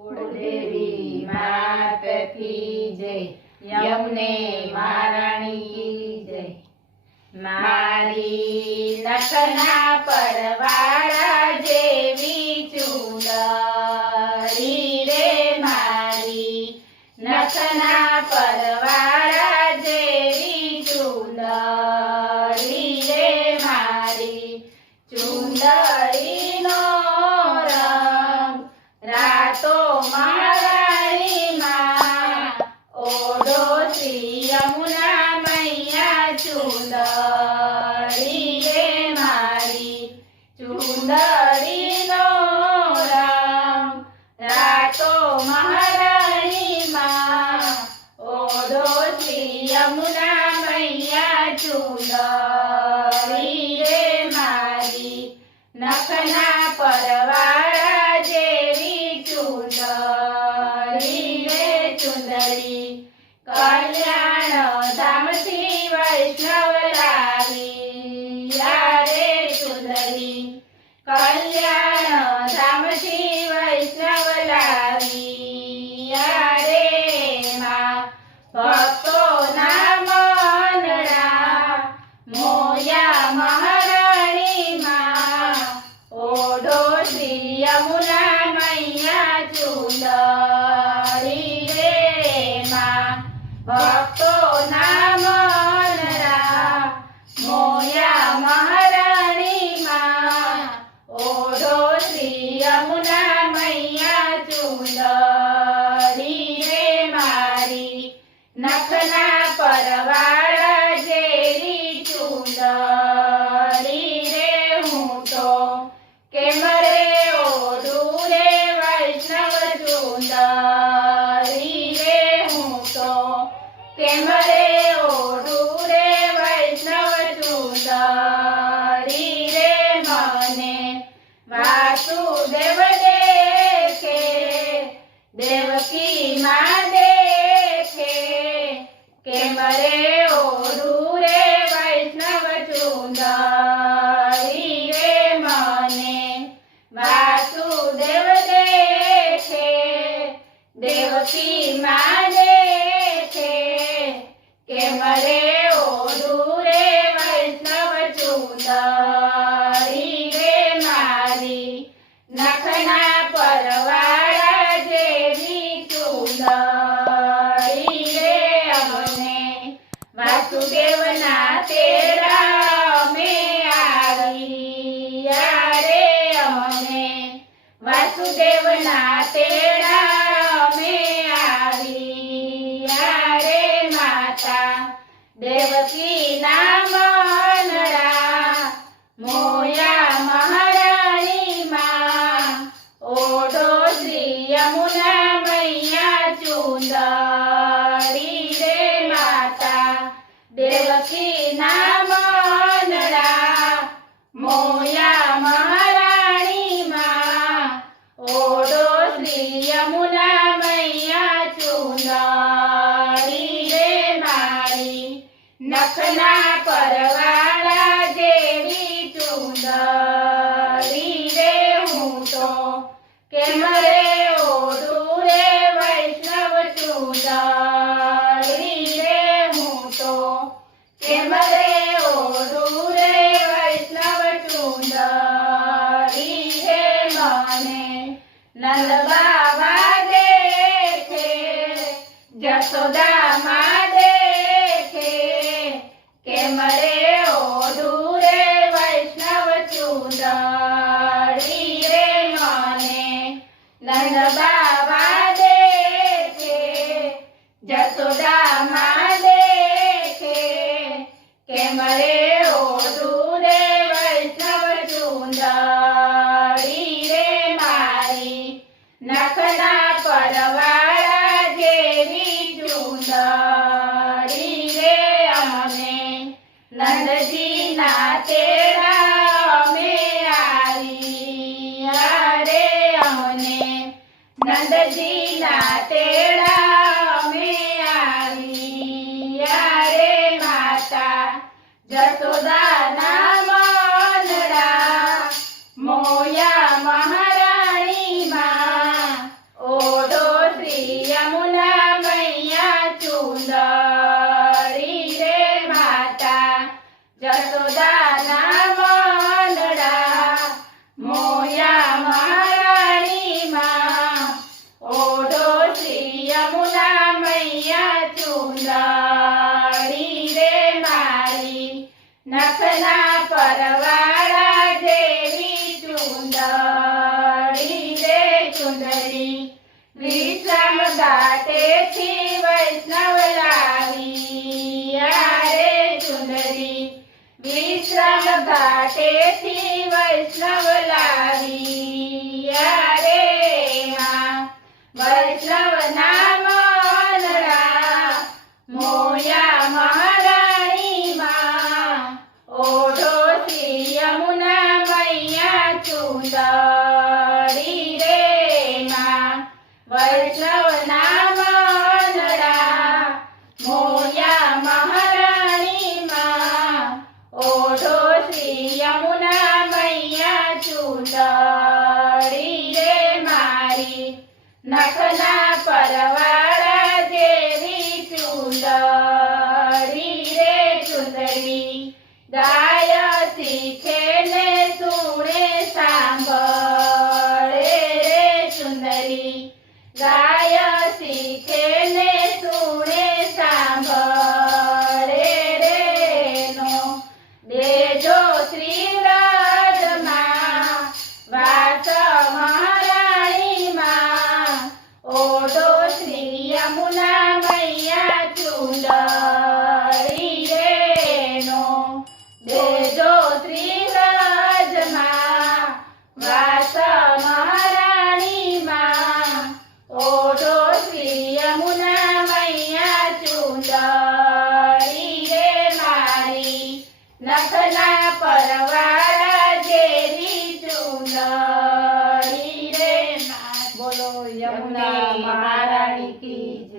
कुलदेवी मात की जय, यमुने महारानी की जय। मारी नखना परवाड़ा जेवी चुंदरी रे, मारी नखना परवाड़ा जेवी चुंदरी रे, मारी चुंदरी नो रंग रातो महाराणी मां ओढ़ो श्री यमुना मैया चुंदरी रे, मारी चुंदरी नो रंग रातो महाराणी मां ओढ़ो श्री यमुना मैया चुंदरी रे, मारी नखना परवाड़ा जेवी चुंदरी रे, चुंदरी कल्याण धाम थी वैष्णव लाविया रे, चुंदरी कल्याण धाम थी वैष्णव लाविया रे, मां भक्तो ना मनड़ा मोया महाराणी मां ओढ़ो श्री यमुना मैया चुंदरी रे, मां भक्तो ना मनड़ा मोया महाराणी मां ओढ़ो श्री यमुना मैया चुंदरी रे, मारी नखना परवाड़ा जेवी चुंदरी रे, हूँ तो केम रे ओढ़ू रे वैष्णव चुंदरी रे, हूँ तो केम रे ओढ़ू रे वैष्णव चुंदरी रे, मने वासुदेव देखे देवकी मां देखे केम रे ओढ़ू रे वैष्णव चुंदरी रे, मने वासुदेव देखे देवकी मां देखे केम रे ओढ़ू रे वैष्णव चुंदरी रे, मारी नखना परवाड़ा जेवी चुंदरी रे, अमने वासुदेव ना तेड़ा में आविया रे, अमने वासुदेव ना तेड़ा में आविया रे, माता देवकी ना मनड़ा मोया महाराणी मां ओढ़ो श्री यमुना मैया चुंदरी रे, माता देवकी ना मनड़ा मोया महाराणी मां ओढ़ो श्री यमुना मैया चुंदरी रे, मारी नखना परवाड़ा जेवी चुंदरी रे, हूँ तो केम रे ओढ़ू रे वैष्णव चुंदरी रे, हूँ तो केम रे ओढ़ू रे वैष्णव चुंदरी रे, मने नंद बाबा देखे जसोदा मां देखे केम रे ओढ़ू रे वैष्णव चुंदरी रे, मने नंद बाबा देखे जसोदा मां देखे केम रे ओढ़ू रे वैष्णव चुंदरी रे, मारी नखना परवाड़ा जेवी चुंदरी रे, अमने नंदजी ना तेड़ा में आविया रे, अमने नंदजी ना तेड़ा में आविया रे, माता जसोदा ना मनड़ा मोया महाराणी मां ओ ચૂંદડી રે ચૂંદડી વિશ્રામ ઘાટેથી વૈષ્ણવ લાવી રે ચૂંદડી વિશ્રામ ઘાટેથી વૈષ્ણવ લાવી રે માં વૈષ્ણવ નામ અનડા મોયા મહારાણી માં ઓઢો શ્રી યમુના મૈયા ચૂંદડી રે માં વૈષ્ણવ નામ અનડા મોયા મહારાણી માં ઓઢો શ્રી યમુના મૈયા ચૂંદડી રે મારી નખના પરવાળા જેવી ચૂંદડી રે ચૂંદડી ગાય શીખે ને સુણે સાંભળે રે ચૂંદડી ગાય શીખે ને સુણે સાંભળે રે નો દેજો શ્રી વ્રજમાં વાસ મહારાણી માં ઓઢો શ્રી યમુના મૈયા ચૂંદડી રે નો દેજો શ્રી વ્રજમાં વાસ મહારાણી માં ઓઢો શ્રી યમુના મૈયા ચૂંદડી રે મારી નખના પરવાળા જેવી ચૂંદડી રે બોલો યમુના મહારાણી કી જય.